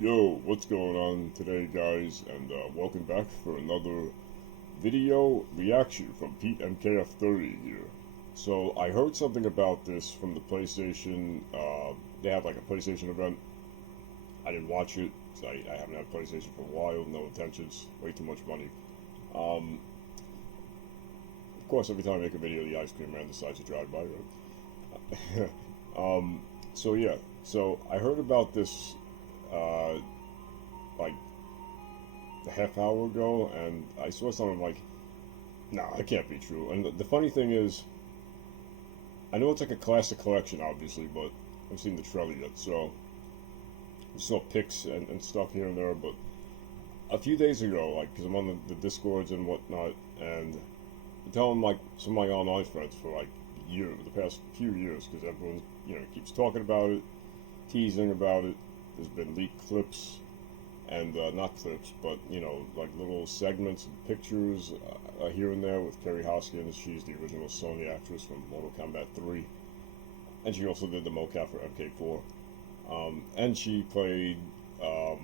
Yo, what's going on today, guys, and welcome back for another video reaction from Pete MKF30 here. So, I heard something about this from the PlayStation. They have like a PlayStation event. I didn't watch it, so I haven't had PlayStation for a while, no intentions, way too much money. Of course, every time I make a video, the ice cream man decides to drive by, right? So yeah, so I heard about this like a half hour ago, and I saw something like, nah, that can't be true. And the funny thing is, I know it's like a classic collection, obviously, but I haven't seen the trailer yet, so I saw pics and stuff here and there. But a few days ago, like, because I'm on the Discords and whatnot, and I'm telling like some of my online friends for like the past few years, because everyone keeps talking about it, teasing about it. There's been leaked clips, and not clips, but like little segments and pictures here and there with Kerri Hoskins. She's the original Sonya actress from Mortal Kombat 3, and she also did the mocap for MK4. And she played, who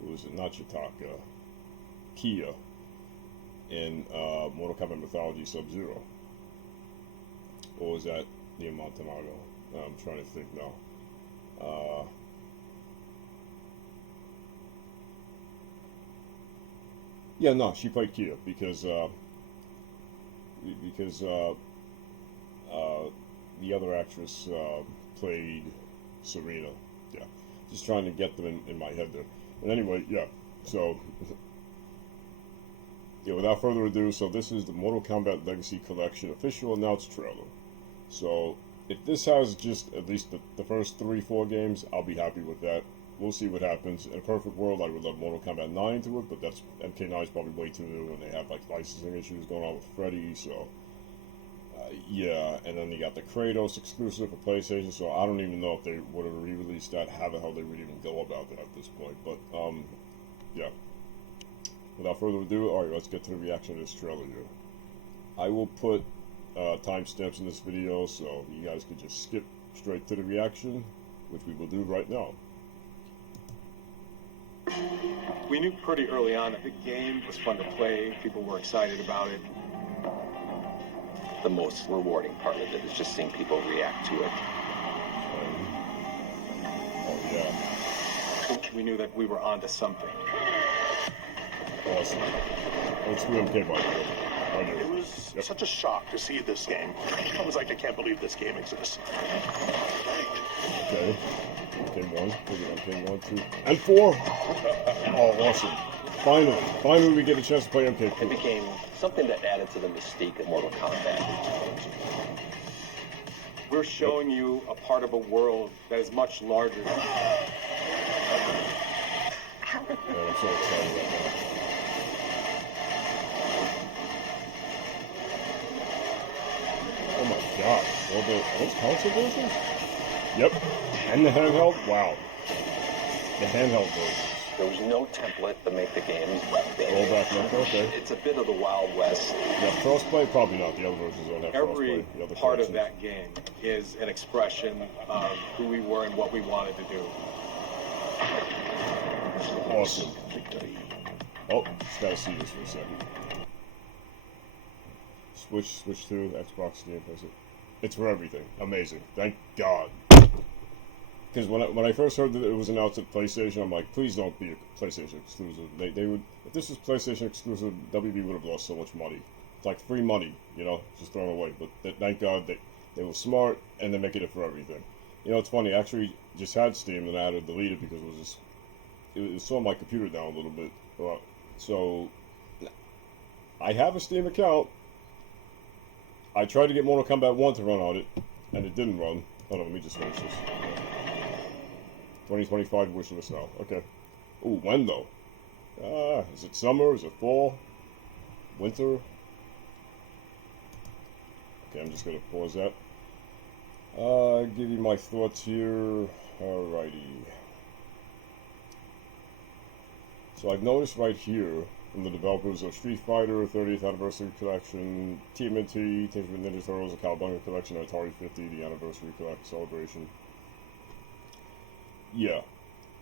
was it? Not Chitaka, Kia in Mortal Kombat Mythology Sub-Zero. Or was that Nia Montenago? I'm trying to think now. Yeah, no, she played Kia because the other actress played Serena. Yeah, just trying to get them in my head there. But anyway, yeah. So yeah, without further ado, so this is the Mortal Kombat Legacy Kollection official announced trailer. So if this has just at least the first 3-4 games, I'll be happy with that. We'll see what happens. In a perfect world, I would love Mortal Kombat 9 to it, but that's MK9 is probably way too new, and they have like licensing issues going on with Freddy, so yeah. And then you got the Kratos exclusive for PlayStation, so I don't even know if they would have re-released that, how the hell they would even go about it at this point. But yeah. Without further ado, alright, let's get to the reaction to this trailer here. I will put timestamps in this video, so you guys could just skip straight to the reaction, which we will do right now. We knew pretty early on that the game was fun to play, people were excited about it. The most rewarding part of it is just seeing people react to it. Oh yeah. We knew that we were onto something. Awesome. Let's do MK by the way. It was such a shock to see this game. I was like, I can't believe this game exists. Okay. MK1, MK1, 2, and 4. Oh, awesome. Finally we get a chance to play MK2. It became something that added to the mystique of Mortal Kombat. We're showing you a part of a world that is much larger. Man, I'm so excited right now. Oh my god. Are those console versions? Yep. And the handheld? Wow. The handheld versions. There was no template to make the game. Roll back left, okay. It's a bit of the Wild West. Yeah, crossplay? Probably not. The other versions don't have Every crossplay. The other part of collections. that game is an expression of who we were and what we wanted to do. Awesome. Oh, just gotta see this for a second. Switch to Xbox Game Pass. It's for everything. Amazing. Thank God. Because when I first heard that it was announced at PlayStation, I'm like, please don't be a PlayStation exclusive. They would, if this was PlayStation exclusive, WB would have lost so much money. It's like free money, just thrown away. But thank God they were smart and they're making it for everything. It's funny. I actually just had Steam and I had to delete it because it was slowing my computer down a little bit. So I have a Steam account. I tried to get Mortal Kombat 1 to run on it, and it didn't run. Hold on, let me just finish this. 2025 wish list now. Okay. Ooh, when though? Is it summer? Is it fall? Winter? Okay, I'm just gonna pause that. Give you my thoughts here. Alrighty. So I've noticed right here from the developers of Street Fighter 30th Anniversary Collection, TMNT, Teenage Mutant Ninja Turtles, the Cowabunga Collection, and Atari 50, the Anniversary Celebration. yeah.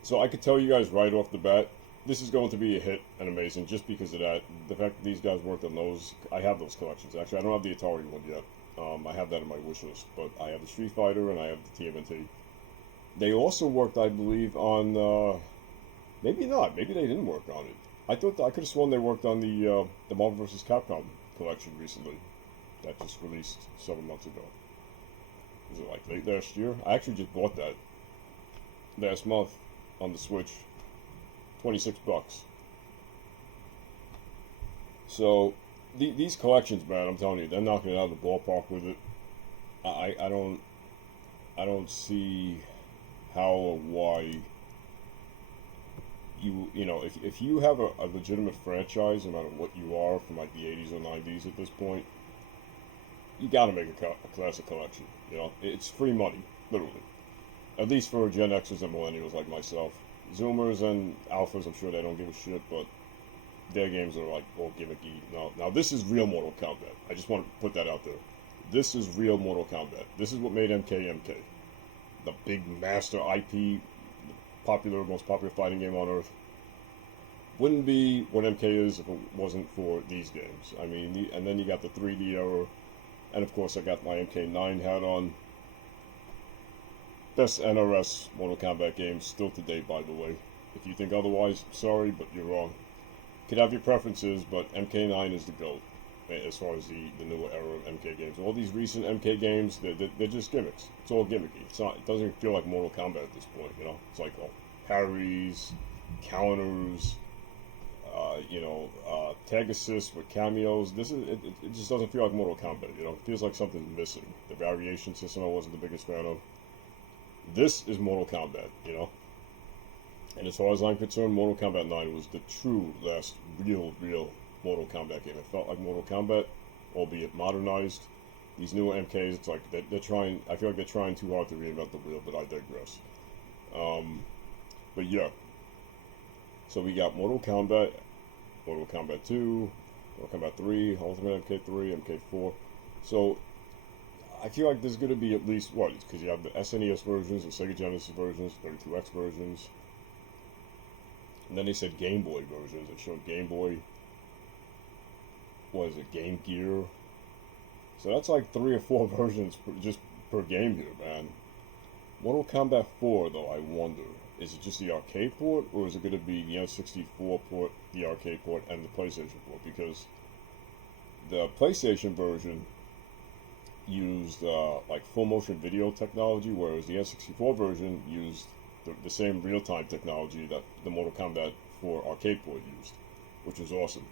So I could tell you guys right off the bat, this is going to be a hit and amazing just because of that. The fact that these guys worked on those, I have those collections. Actually, I don't have the Atari one yet. I have that in my wish list, but I have the Street Fighter and I have the TMNT. They also worked, I believe, on, maybe not. Maybe they didn't work on it. I could have sworn they worked on the Marvel vs. Capcom collection recently. That just released several months ago. Was it like late last year? I actually just bought that last month on the Switch. $26. So these collections, man, I'm telling you, they're knocking it out of the ballpark with it. I don't see how or why you know, if you have a legitimate franchise, no matter what you are, from like the 80s or 90s at this point, you gotta make a classic collection. You know, it's free money, literally. At least for Gen Xers and millennials like myself. Zoomers and alphas, I'm sure they don't give a shit, but their games are like all gimmicky. Now this is real Mortal Kombat. I just want to put that out there. This is real Mortal Kombat. This is what made MK. The big master IP, most popular fighting game on Earth. Wouldn't be what MK is if it wasn't for these games. I mean, and then you got the 3D era, and of course I got my MK9 hat on. Best NRS Mortal Kombat game still to date, by the way. If you think otherwise, sorry, but you're wrong. Could have your preferences, but MK9 is the GOAT as far as the newer era of MK games. All these recent MK games, they're just gimmicks. It's all gimmicky. It doesn't even feel like Mortal Kombat at this point, you know? It's like parries, counters, tag assists with cameos. It just doesn't feel like Mortal Kombat, you know? It feels like something's missing. The variation system I wasn't the biggest fan of. This is Mortal Kombat, you know? And as far as I'm concerned, Mortal Kombat 9 was the true last real Mortal Kombat game. It felt like Mortal Kombat, albeit modernized. These newer MKs, it's like they're trying, I feel like they're trying too hard to reinvent the wheel, but I digress. But yeah. So we got Mortal Kombat 2, Mortal Kombat 3, Ultimate MK3, MK4. So I feel like there's going to be at least, because you have the SNES versions, the Sega Genesis versions, 32X versions. And then they said Game Boy versions. It showed Game Boy, Game Gear. So that's like 3 or 4 versions just per game here, man. Mortal Kombat 4, though, I wonder, is it just the arcade port, or is it going to be the N64 port, the arcade port, and the PlayStation port? Because the PlayStation version used like full motion video technology, whereas the N64 version used the same real-time technology that the Mortal Kombat 4 arcade port used, which was awesome.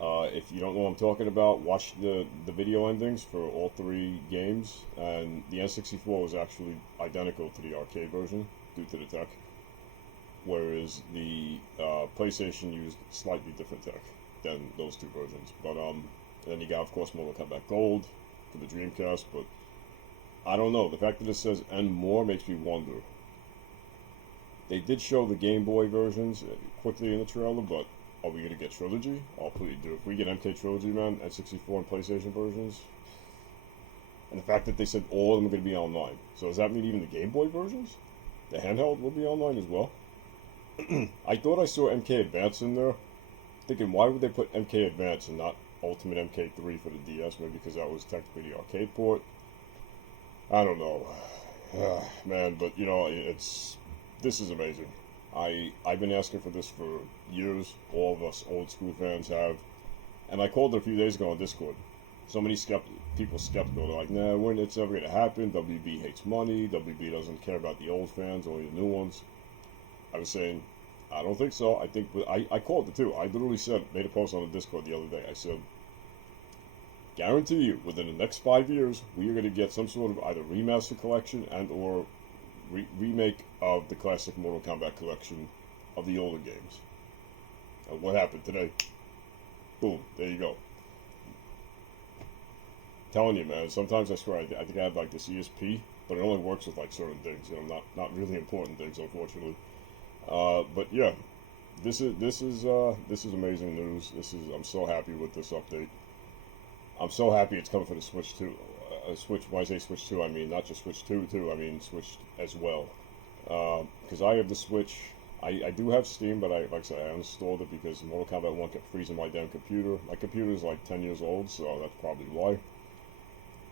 If you don't know what I'm talking about, watch the video endings for all 3 games, and the N64 was actually identical to the arcade version due to the tech, whereas the PlayStation used slightly different tech than those 2 versions. But and then you got, of course, Mortal Kombat Gold for the Dreamcast, but I don't know. The fact that it says "and more" makes me wonder. They did show the Game Boy versions quickly in the trailer, but are we going to get Trilogy? Oh, please do. If we get MK Trilogy, man, N64 and PlayStation versions, and the fact that they said all of them are going to be online. So does that mean even the Game Boy versions? The handheld will be online as well? I thought I saw MK Advance in there, thinking why would they put MK Advance and not Ultimate MK3 for the DS? Maybe because that was technically the arcade port. I don't know. Man, but you know, this is amazing. I've been asking for this for years. All of us old school fans have. And I called it a few days ago on Discord. So many people skeptical. They're like, nah, it's never going to happen. WB hates money. WB doesn't care about the old fans, only the new ones. I was saying, I don't think so. I called it too. I literally made a post on the Discord the other day. I said, guarantee you, within the next 5 years, we are going to get some sort of either remaster collection and or remake of the classic Mortal Kombat collection of the older games. And what happened today? Boom, there you go. Telling you, man, sometimes I swear I think I have like this ESP, but it only works with like certain things, you know, not really important things, unfortunately. But yeah, this is amazing news. I'm so happy with this update. I'm so happy it's coming for the Switch 2. Switch. When I say Switch 2, I mean not just Switch 2 too. I mean Switch as well. because I have the Switch. I do have Steam, but like I said, I uninstalled it because Mortal Kombat 1 kept freezing my damn computer. My computer is like 10 years old, so that's probably why.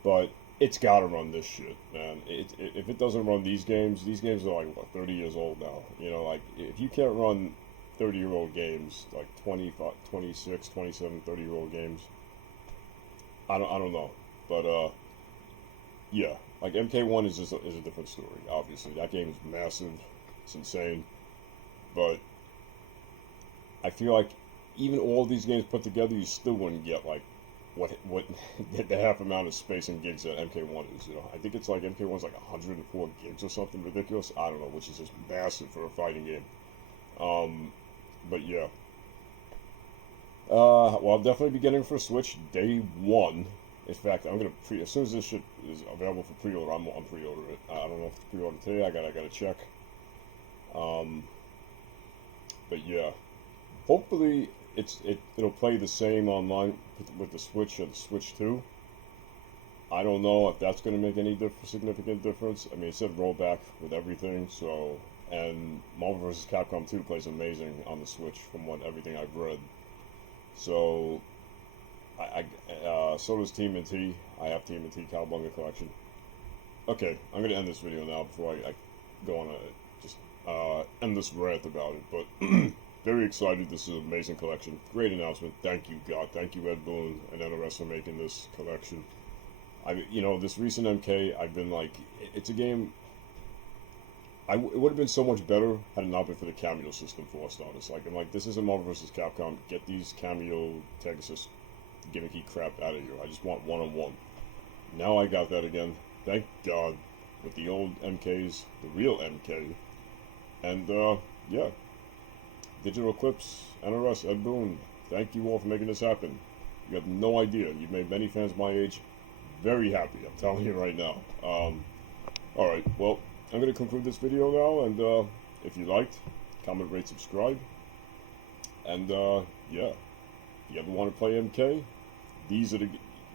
But it's gotta run this shit, man. If it doesn't run these games are like, what, 30 years old now. You know, like, if you can't run 30-year-old games, like 25, 26, 27, 30-year-old games, I don't know. But, yeah. Like, MK1 is a different story, obviously. That game is massive. It's insane. But I feel like even all these games put together, you still wouldn't get, like, what the half amount of space and gigs that MK1 is. You know, I think it's like MK1's like 104 gigs or something ridiculous. I don't know, which is just massive for a fighting game. But yeah. Well, I'll definitely be getting for Switch day one. In fact, I'm gonna as soon as this shit is available for pre-order, I'm pre-order it. I don't know if it's pre-order today. I gotta check. But yeah, hopefully it'll play the same online with the Switch and the Switch 2. I don't know if that's gonna make any significant difference. I mean, it said rollback with everything, so, and Marvel vs. Capcom 2 plays amazing on the Switch from everything I've read. So so does TMNT. I have TMNT Cowabunga Collection. Okay, I'm gonna end this video now before I go on just endless rant about it. But very excited. This is an amazing collection. Great announcement. Thank you, God. Thank you, Ed Boon and NRS for making this collection. You know, this recent MK, I've been like, it's a game. It would have been so much better had it not been for the cameo system forced on us. Like, I'm like, this isn't Marvel vs. Capcom. Get these cameo tag assist gimmicky crap out of here. I just want one-on-one. Now I got that again. Thank God. With the old MKs, the real MK. And, yeah. Digital Eclipse, NRS, Ed Boon. Thank you all for making this happen. You have no idea. You've made many fans my age very happy. I'm telling you right now. Alright, well, I'm going to conclude this video now, and if you liked, comment, rate, subscribe. And yeah, if you ever want to play MK, these are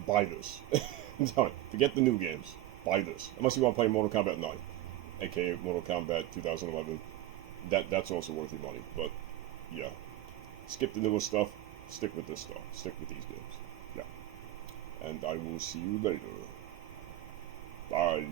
buy this. I'm telling you, forget the new games. Buy this. Unless you want to play Mortal Kombat 9, aka Mortal Kombat 2011. That's also worth your money. But yeah, skip the newer stuff. Stick with this stuff. Stick with these games. Yeah. And I will see you later. Bye.